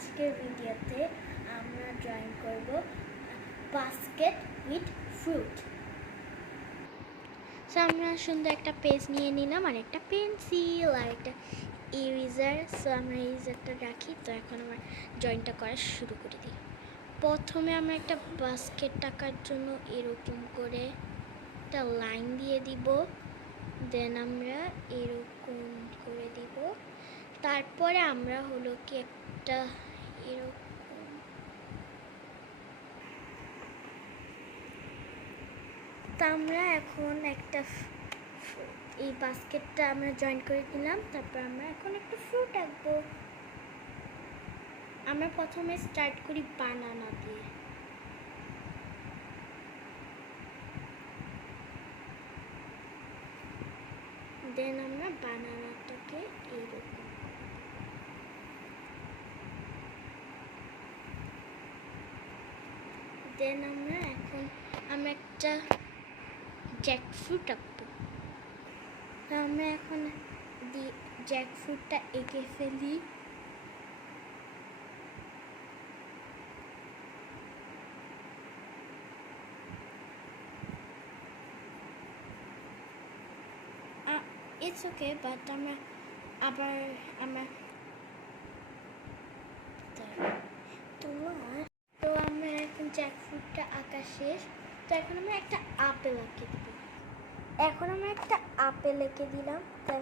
আজকের ভিডিওতে আমরা ড্রয়িং করব বাস্কেট উইথ ফ্রুট। সো আমরা সুন্দর একটা পেজ নিয়ে নিলাম আর একটা পেন্সিল আর একটা ইরেজার। সো আমরা ইরেজারটা রাখি। তো এখন আমরা ড্রয়িংটা করা শুরু করে দিই। প্রথমে আমরা একটা বাস্কেট আঁকার জন্য এরকম করে একটা লাইন দিয়ে দিব, দেন আমরা এরকম করে দিব। তারপরে আমরা হলো কি একটা এরকম তা আমরা এখন একটা এই বাস্কেটটা আমরা জয়েন করে দিলাম। তারপর আমরা এখন একটা ফ্রুট আঁকবো। আমরা প্রথমে স্টার্ট করি বানানা দিয়ে। দেন আমরা বানানাটাকে এইরকম দেন আমরা একটা জ্যাকফ্রুট আঁকবো। আমরা এখন জ্যাকফ্রুটটা এঁকে ফেলি। ইটস ওকে, বাট আমরা তো আমরা এখন জ্যাকফ্রুটটা আঁকা শেষ। তো এখন আমরা একটা আপেল এঁকে দিব। এখন আমরা একটা আপেল এঁকে দিলাম। তো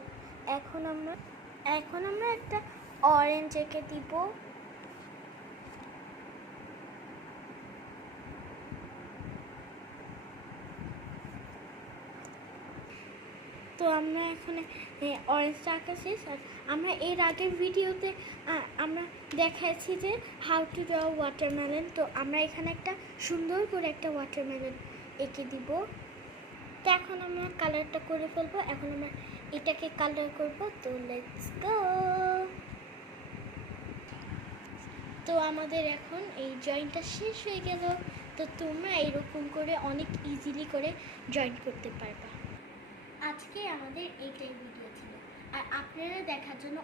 এখন আমরা একটা অরেঞ্জ এঁকে দিব। তো আমরা এখন অরেঞ্জটা আঁকা শেষ। আর আমরা এর আগের ভিডিওতে আমরা দেখাচ্ছি যে হাউ টু ড্র ওয়াটারমেলন। তো আমরা এখানে একটা সুন্দর করে একটা ওয়াটারমেলন এঁকে দিব। তো এখন আমরা কালারটা করে ফেলবো। এখন আমরা এটাকে কালার করব। তো লেটস গো। তো আমাদের এখন এই জয়েন্টটা শেষ হয়ে গেল। তো তোমরা এরকম করে অনেক ইজিলি করে জয়েন্ট করতে পারবা। আজকে আমাদের এইটাই ভিডিও ছিল, আর আপনারা দেখার জন্য